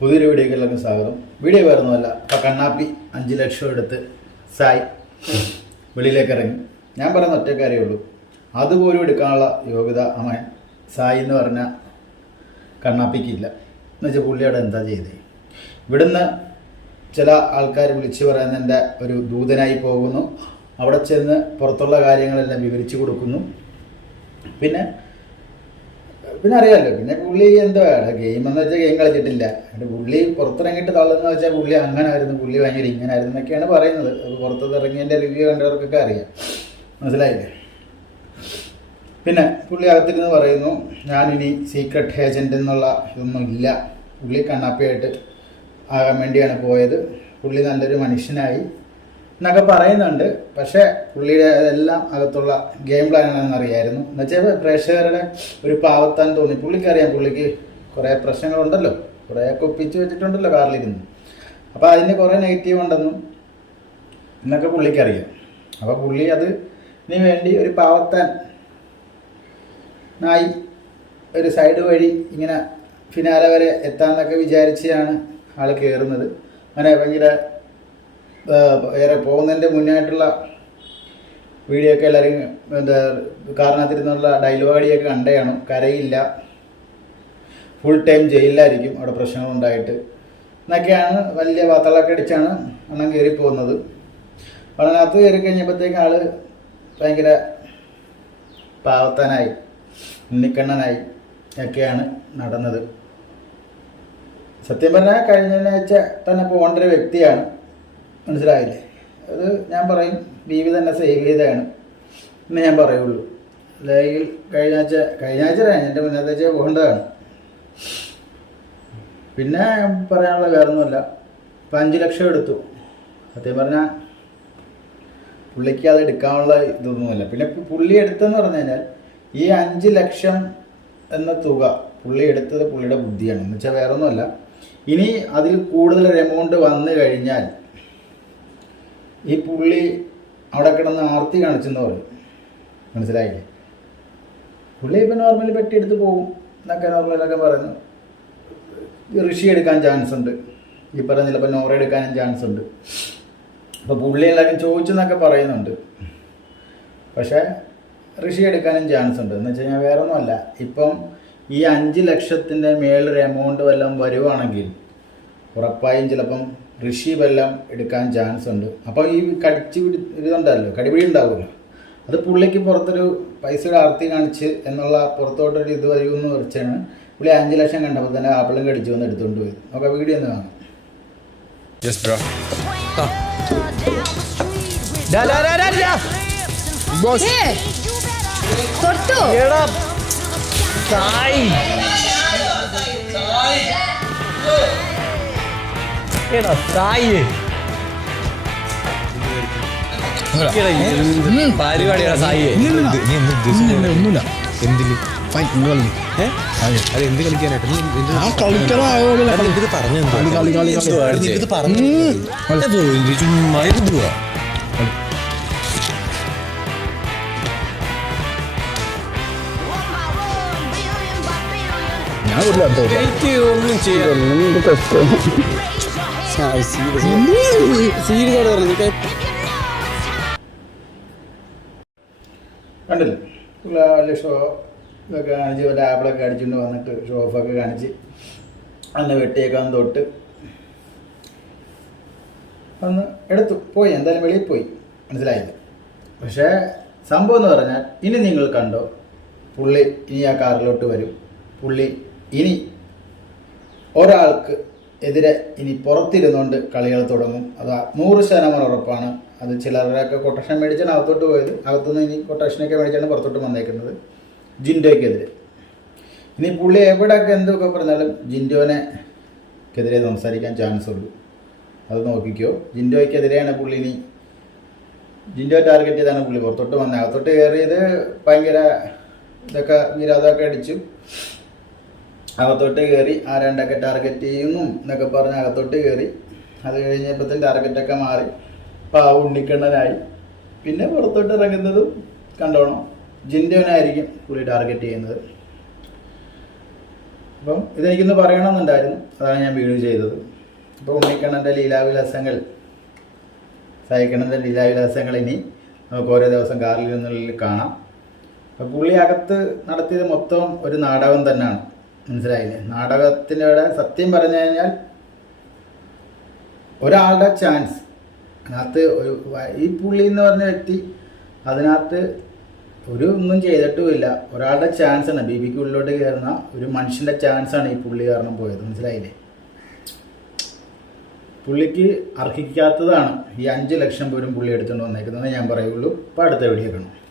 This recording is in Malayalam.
പുതിയൊരു വീഡിയോയിലേക്ക് സ്വാഗതം. വീഡിയോ വേറൊന്നുമല്ല. അപ്പം കണ്ണാപ്പി അഞ്ച് ലക്ഷം എടുത്ത് സായി വെളിയിലേക്ക് ഇറങ്ങി. ഞാൻ പറയുന്ന ഒറ്റ കാര്യമേ ഉള്ളൂ. അതുപോലും എടുക്കാനുള്ള യോഗ്യത അമ്മ സായി എന്ന് പറഞ്ഞ കണ്ണാപ്പിക്കില്ല. എന്ന് വെച്ചാൽ പുള്ളി അവിടെ എന്താ ചെയ്തത് ഇവിടുന്ന് ചില ആൾക്കാർ വിളിച്ചു പറയുന്നതിന്റെ ഒരു ദൂതനായി പോകുന്നു. അവിടെ ചെന്ന് പുറത്തുള്ള കാര്യങ്ങളെല്ലാം വിവരിച്ചു കൊടുക്കുന്നു. പിന്നെ പിന്നെ അറിയാമല്ലോ പിന്നെ പുള്ളി എന്താ ഗെയിം എന്ന് വെച്ചാൽ ഗെയിം കളിച്ചിട്ടില്ല. പുള്ളി പുറത്തിറങ്ങിയിട്ട് തള്ളുന്ന വെച്ചാൽ പുള്ളി അങ്ങനെ ആയിരുന്നു പുള്ളി ഭയങ്കര ഇങ്ങനെ ആയിരുന്നു എന്നൊക്കെയാണ് പറയുന്നത്. അത് പുറത്ത് ഇറങ്ങിയതിന്റെ റിവ്യൂ കണ്ടവർക്കൊക്കെ അറിയാം. മനസ്സിലായില്ലേ? പിന്നെ പുള്ളി അകത്തിരുന്ന് പറയുന്നു ഞാനിനി സീക്രട്ട് ഏജന്റ് എന്നുള്ള ഇതൊന്നും ഇല്ല. പുള്ളി കണ്ണാപ്പിയായിട്ട് ആകാൻ വേണ്ടിയാണ് പോയത്. പുള്ളി നല്ലൊരു മനുഷ്യനായി. എന്നൊക്കെ പറയുന്നുണ്ട്. പക്ഷേ പുള്ളിയുടെ എല്ലാം അകത്തുള്ള ഗെയിം പ്ലാനാണെന്ന് അറിയായിരുന്നു. എന്നുവെച്ചാൽ പ്രേക്ഷകരുടെ ഒരു പാവത്താൻ തോന്നി. പുള്ളിക്കറിയാം പുള്ളിക്ക് കുറേ പ്രശ്നങ്ങളുണ്ടല്ലോ. കുറേ ഒപ്പിച്ച് വെച്ചിട്ടുണ്ടല്ലോ കാറിലിരുന്ന്. അപ്പോൾ അതിന് കുറേ നെഗറ്റീവ് ഉണ്ടെന്നും എന്നൊക്കെ പുള്ളിക്കറിയാം. അപ്പോൾ പുള്ളി അത് അതിന് വേണ്ടി ഒരു പാവത്താൻ നായി ഒരു സൈഡ് വഴി ഇങ്ങനെ ഫിനാല വരെ എത്താന്നൊക്കെ വിചാരിച്ചാണ് ആൾ കയറുന്നത് അങ്ങനെ ഭയങ്കര ഏറെ പോകുന്നതിന്റെ മുന്നായിട്ടുള്ള വീഡിയോ ഒക്കെ എല്ലാവരും എന്താ കാരണത്തിരുന്നുള്ള ഡയലോഗടിയൊക്കെ കണ്ടതാണ് കരയില്ല. ഫുൾ ടൈം ജയിലിലായിരിക്കും. അവിടെ പ്രശ്നങ്ങളുണ്ടായിട്ട്. എന്നൊക്കെയാണ് വലിയ വാർത്തകളൊക്കെ അടിച്ചാണ് അണ്ണൻ കയറി പോകുന്നത്. അതിനകത്ത് കയറി കഴിഞ്ഞപ്പോഴത്തേക്ക് ആൾ ഭയങ്കര പാവത്താനായി ഉണ്ണിക്കണ്ണനായി ഒക്കെയാണ് നടന്നത്. സത്യം പറഞ്ഞാൽ കഴിഞ്ഞ തന്നെ പോകേണ്ട ഒരു വ്യക്തിയാണ്. മനസ്സിലായില്ലേ? അത് ഞാൻ പറയും ബീവി തന്നെ സേവ് ചെയ്തതാണ്. എന്ന് ഞാൻ പറയുള്ളൂ. അല്ലെങ്കിൽ കഴിഞ്ഞ ആഴ്ച കഴിഞ്ഞ ആഴ്ച എന്റെ മുന്നത്തെ ആഴ്ച പോകേണ്ടതാണ്. പിന്നെ പറയാനുള്ള വേറൊന്നുമല്ല. ഇപ്പം അഞ്ച് ലക്ഷം എടുത്തു. സത്യം പറഞ്ഞാൽ പുള്ളിക്ക് അത് എടുക്കാനുള്ള ഇതൊന്നുമില്ല. പിന്നെ പുള്ളി എടുത്തെന്ന് പറഞ്ഞു കഴിഞ്ഞാൽ ഈ അഞ്ച് ലക്ഷം എന്ന തുക പുള്ളി എടുത്തത് പുള്ളിയുടെ ബുദ്ധിയാണ്. എന്ന് വെച്ചാൽ വേറെ ഒന്നുമല്ല ഇനി അതിൽ കൂടുതൽ ഒരു എമൗണ്ട് വന്നു കഴിഞ്ഞാൽ ഈ പുള്ളി അവിടെ കിടന്ന് ആർത്തി കാണിച്ചെന്ന് പറയും മനസ്സിലായില്ലേ? പുള്ളി ഇപ്പം നോർമലി പെട്ടിയെടുത്ത് പോകും എന്നൊക്കെ നോർമലൊക്കെ പറയുന്നു. ഋഷി എടുക്കാൻ ചാൻസ് ഉണ്ട്. ഈ പറഞ്ഞ ചിലപ്പോൾ നോറ എടുക്കാനും ചാൻസ് ഉണ്ട്. അപ്പോൾ പുള്ളി എല്ലാവരും ചോദിച്ചെന്നൊക്കെ പറയുന്നുണ്ട്. പക്ഷേ ഋഷി എടുക്കാനും ചാൻസ് ഉണ്ട്. എന്ന് വെച്ച് കഴിഞ്ഞാൽ വേറെ ഒന്നുമല്ല ഇപ്പം ഈ അഞ്ച് ലക്ഷത്തിന്റെ മേളൊരു എമൗണ്ട് വല്ലതും വരുവാണെങ്കിൽ ഉറപ്പായും ചിലപ്പം ഋഷി എല്ലാം എടുക്കാൻ ചാൻസ് ഉണ്ട്. അപ്പോൾ ഈ കടിച്ചു പിടി ഇതുണ്ടല്ലോ കടിപിടി ഉണ്ടാവുമല്ലോ. അത് പുള്ളിക്ക് പുറത്തൊരു പൈസയുടെ ആർത്തി കാണിച്ച് എന്നുള്ള പുറത്തോട്ടൊരു ഇത് വരുമെന്ന് വെച്ചാണ് പുള്ളി അഞ്ച് ലക്ഷം കണ്ടപ്പോൾ തന്നെ ആപ്പിളും കടിച്ചു വന്ന് എടുത്തുകൊണ്ട് പോയി നമുക്ക് വീഡിയോ ഒന്ന് കാണാം. Yes, bro. തന്നോ? എന്തോ ഇത് ചുമ്മാ ഇത് എന്തുവാ? ഞാൻ ഒന്നും ചെയ്യാൻ സീരിയസ് ആയിട്ട് പറഞ്ഞു കണ്ടില്ലേ? വലിയ ഷോ ഇതൊക്കെ കാണിച്ച് ഒരു ആപ്പിളൊക്കെ അടിച്ചുകൊണ്ട് വന്നിട്ട് ഷോ ഓഫൊക്കെ കാണിച്ച് അന്ന് വെട്ടിയേക്കാൻ തൊട്ട് അന്ന് എടുത്തു. പോയി എന്തായാലും വെളിയിൽ പോയി. മനസ്സിലായില്ല? പക്ഷേ സംഭവം എന്ന് പറഞ്ഞാൽ ഇനി നിങ്ങൾ കണ്ടോ പുള്ളി ഇനി ആ കാറിലോട്ട് വരും. പുള്ളി ഇനി ഒരാൾക്ക് എതിരെ ഇനി പുറത്തിരുന്നുകൊണ്ട് കളികൾ തുടങ്ങും. അത് നൂറ് ശതമാനം ഉറപ്പാണ്. അത് ചിലരുടെയൊക്കെ കൊട്ടേഷൻ മേടിച്ചാണ് അകത്തോട്ട് പോയത്. അകത്തുനിന്ന് ഇനി കൊട്ടേഷനൊക്കെ മേടിച്ചാണ് പുറത്തോട്ട് വന്നേക്കുന്നത്. ജിൻഡോയ്ക്കെതിരെ. ഇനി പുള്ളി എവിടെയൊക്കെ എന്തൊക്കെ പറഞ്ഞാലും ജിൻഡോനെ ക്കെതിരെ സംസാരിക്കാൻ ചാൻസ് ഉള്ളൂ. അത് നോക്കിക്കോ. ജിൻഡോയ്ക്കെതിരെയാണ് പുള്ളി ഇനി ജിൻഡോ ടാർഗറ്റ് ചെയ്താണ് പുള്ളി. പുറത്തോട്ട് വന്നത് അകത്തോട്ട് കയറിയത് ഭയങ്കര ഇതൊക്കെ വിരോധമൊക്കെ അടിച്ചു. അകത്തോട്ട് കയറി ആരാണ്ടൊക്കെ ടാർഗറ്റ് ചെയ്യുന്നു എന്നൊക്കെ പറഞ്ഞ് അകത്തോട്ട് കയറി. അത് കഴിഞ്ഞപ്പോഴത്തെ ടാർഗറ്റൊക്കെ മാറി. പാവ ഉണ്ണിക്കണ്ണനായി. പിന്നെ പുറത്തോട്ട് ഇറങ്ങുന്നതും കണ്ടോണം. ജിൻഡോനായിരിക്കും പുള്ളി ടാർഗറ്റ് ചെയ്യുന്നത്. അപ്പം ഇതെനിക്കൊന്ന് പറയണമെന്നുണ്ടായിരുന്നു. അതാണ് ഞാൻ വീഡിയോ ചെയ്തത്. അപ്പോൾ ഉണ്ണിക്കണ്ണന്റെ ലീലാവിലാസങ്ങൾ സഹിക്കണ്ണന്റെ ലീലാവിലാസങ്ങൾ ഇനി നമുക്ക് ഓരോ ദിവസം കാറിൽ നിന്നുള്ളിൽ കാണാം. അപ്പോൾ പുള്ളി അകത്ത് നടത്തിയത് മൊത്തം ഒരു നാടകം തന്നെയാണ്. മനസ്സിലായില്ലേ? നാടകത്തിലൂടെ സത്യം പറഞ്ഞു കഴിഞ്ഞാൽ ഒരാളുടെ ചാൻസ് അതിനകത്ത് ഒരു ഈ പുള്ളി എന്ന് പറഞ്ഞ വ്യക്തി അതിനകത്ത് ഒരു ഒന്നും ചെയ്തിട്ടുമില്ല. ഒരാളുടെ ചാൻസ് ആണ്. ബി ബിക്ക് ഉള്ളിലോട്ട് കയറുന്ന ഒരു മനുഷ്യന്റെ ആണ് ഈ പുള്ളി കാരണം പോയത്. മനസ്സിലായില്ലേ? പുള്ളിക്ക് അർഹിക്കാത്തതാണ് ഈ അഞ്ച് ലക്ഷം പോലും പുള്ളി എടുത്തുകൊണ്ട് വന്നേക്കുന്നതെന്ന് ഞാൻ പറയുള്ളൂ. അപ്പോൾ അടുത്ത വീഡിയോ കാണാം.